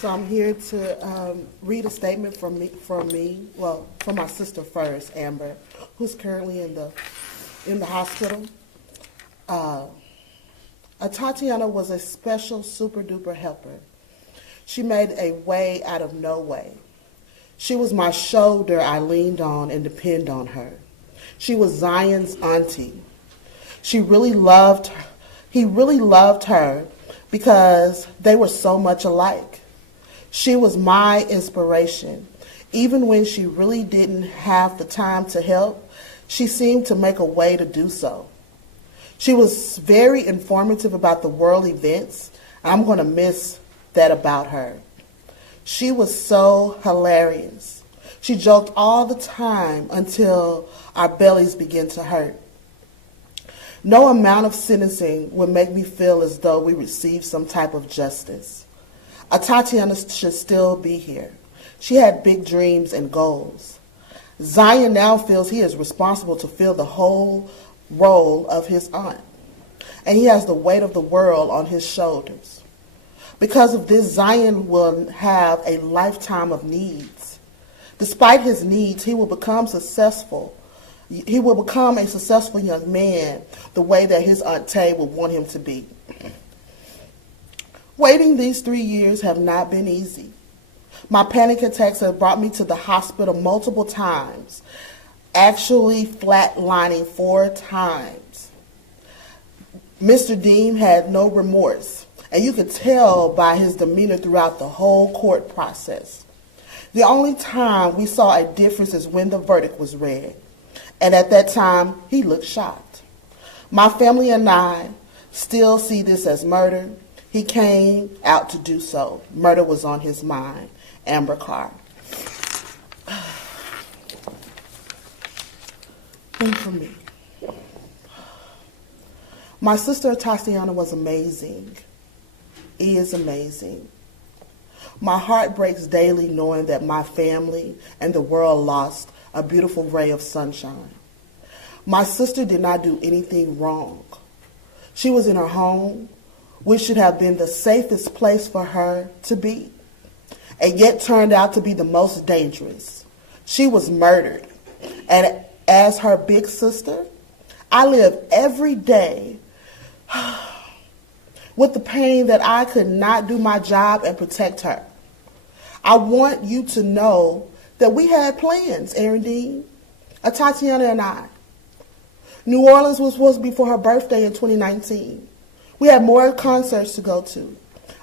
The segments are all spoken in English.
So I'm here to read a statement from my sister first, Amber, who's currently in the hospital. Tatiana was a special super duper helper. She made a way out of no way. She was my shoulder I leaned on and depend on her. She was Zion's auntie. He really loved her because they were so much alike. She was my inspiration. Even when she really didn't have the time to help, she seemed to make a way to do so. She was very informative about the world events. I'm going to miss that about her. She was so hilarious. She joked all the time until our bellies began to hurt. No amount of sentencing would make me feel as though we received some type of justice. Tatiana should still be here. She had big dreams and goals. Zion now feels he is responsible to fill the whole role of his aunt, and he has the weight of the world on his shoulders. Because of this, Zion will have a lifetime of needs. Despite his needs, he will become successful. He will become a successful young man the way that his Aunt Tay would want him to be. Waiting these 3 years have not been easy. My panic attacks have brought me to the hospital multiple times, actually flatlining 4 times. Mr. Deem had no remorse, and you could tell by his demeanor throughout the whole court process. The only time we saw a difference is when the verdict was read, and at that time, he looked shocked. My family and I still see this as murder. He came out to do so. Murder was on his mind. Amber Carr. Think for me. My sister Tatiana was amazing. Is amazing. My heart breaks daily knowing that my family and the world lost a beautiful ray of sunshine. My sister did not do anything wrong. She was in her home, which should have been the safest place for her to be, and yet turned out to be the most dangerous. She was murdered, and as her big sister, I live every day with the pain that I could not do my job and protect her. I want you to know that we had plans, Aaron Dean, Tatiana and I. New Orleans was supposed to be for her birthday in 2019. We had more concerts to go to,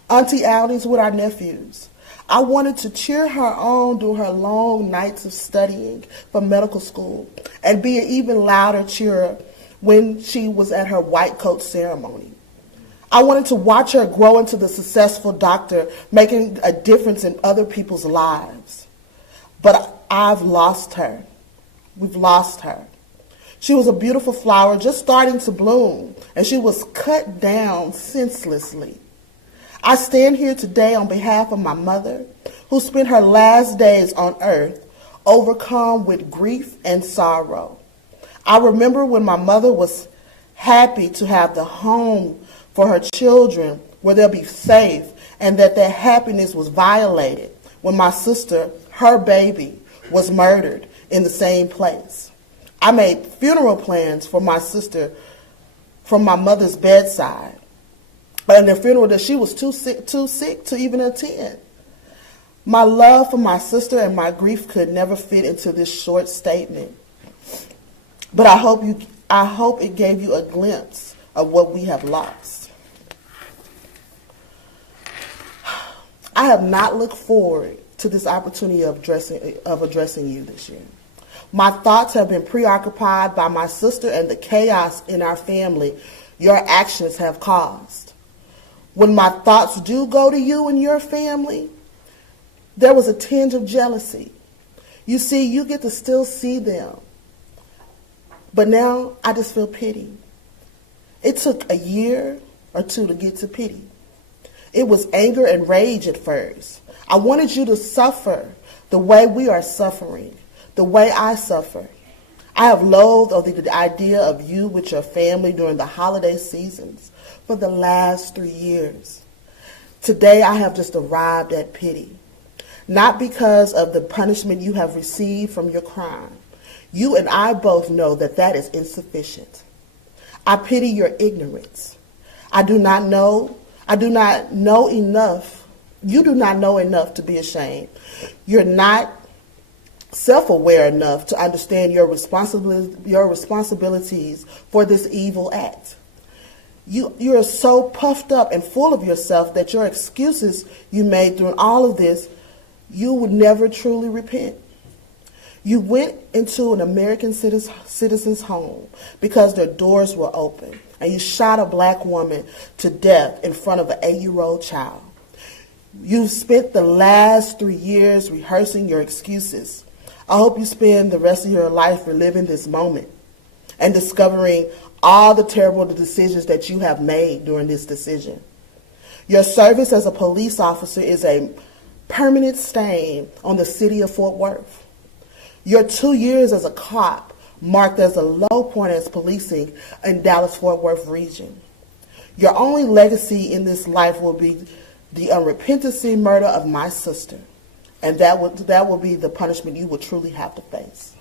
auntie outings with our nephews. I wanted to cheer her on during her long nights of studying for medical school and be an even louder cheerer when she was at her white coat ceremony. I wanted to watch her grow into the successful doctor, making a difference in other people's lives. But I've lost her. We've lost her. She was a beautiful flower just starting to bloom, and she was cut down senselessly. I stand here today on behalf of my mother, who spent her last days on earth overcome with grief and sorrow. I remember when my mother was happy to have the home for her children where they'll be safe, and that their happiness was violated when my sister, her baby, was murdered in the same place. I made funeral plans for my sister from my mother's bedside, and the funeral that she was too sick to even attend. My love for my sister and my grief could never fit into this short statement. But I hope it gave you a glimpse of what we have lost. I have not looked forward to this opportunity of addressing you this year. My thoughts have been preoccupied by my sister and the chaos in our family your actions have caused. When my thoughts do go to you and your family, there was a tinge of jealousy. You see, you get to still see them. But now I just feel pity. It took a year or two to get to pity. It was anger and rage at first. I wanted you to suffer the way we are suffering, the way I suffer. I have loathed the idea of you with your family during the holiday seasons for the last 3 years. Today I have just arrived at pity, not because of the punishment you have received from your crime. You and I both know that that is insufficient. I pity your ignorance. I do not know enough. You do not know enough to be ashamed. You're not self-aware enough to understand your responsibilities for this evil act. You're so puffed up and full of yourself that your excuses you made through all of this, you would never truly repent. You went into an American citizen's home because their doors were open, and you shot a black woman to death in front of an 8-year-old child. You've spent the last 3 years rehearsing your excuses. I hope you spend the rest of your life reliving this moment and discovering all the terrible decisions that you have made during this decision. Your service as a police officer is a permanent stain on the city of Fort Worth. Your 2 years as a cop marked as a low point as policing in Dallas-Fort Worth region. Your only legacy in this life will be the unrepentant murder of my sister, and that will be the punishment you will truly have to face.